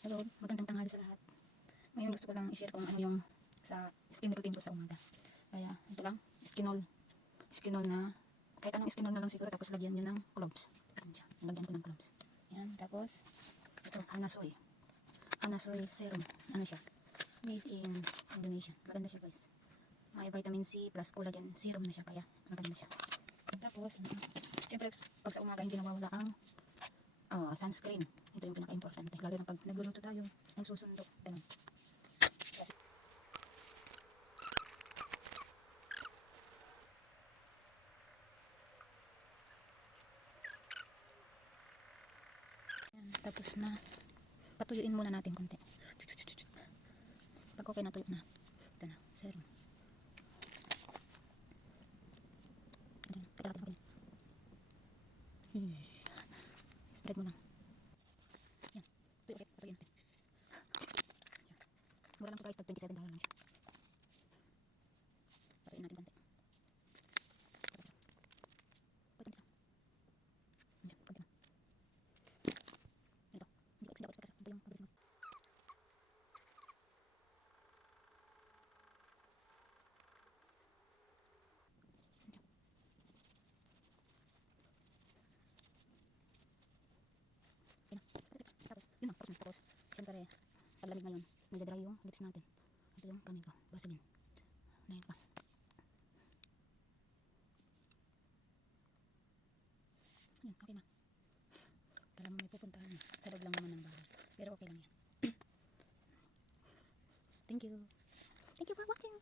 Hello, magandang tanghali sa lahat. Ngayon gusto ko lang i-share kung ano yung sa skin routine ko sa umaga. Kaya ito lang, skinol na, kahit anong skinol na lang siguro, tapos lagyan nyo ng cloves. Ayan siya, lagyan ko ng cloves. Ayan, tapos ito, Hanasoy serum. Ano siya? Made in Indonesia. Maganda siya guys. May vitamin C plus collagen serum na siya, kaya maganda siya. Tapos, syempre pag sa umaga hindi nawawala ang sunscreen. Ito yung pinaka-importante. Lalo na pag nagluluto tayo, nagsusundo. Ganun. Yan, tapos na, patuyuin muna natin konti. Pag okay na, tuyo na. Ito na, serum. Kaya natin spread mo lang. Yan, tuyo ulit, patuyuin natin. Yan. Mura lang ito guys, tag $27 lang siya. Patuyuin natin konti. Konti lang. Yan, konti lang. Ito, hindi ko dapat pagkasa. Ito yung mabilis mo. Tapos, yun na, tapos. Siyempre, paglamig ngayon, magdadry yung lips natin. Ito yung kamay ko, Vaseline. Ngayon ka. Yan, okay na. Kala mo may pupuntahan. Sa loob lang naman ng bahay. Pero okay lang yan. Thank you. Thank you for watching.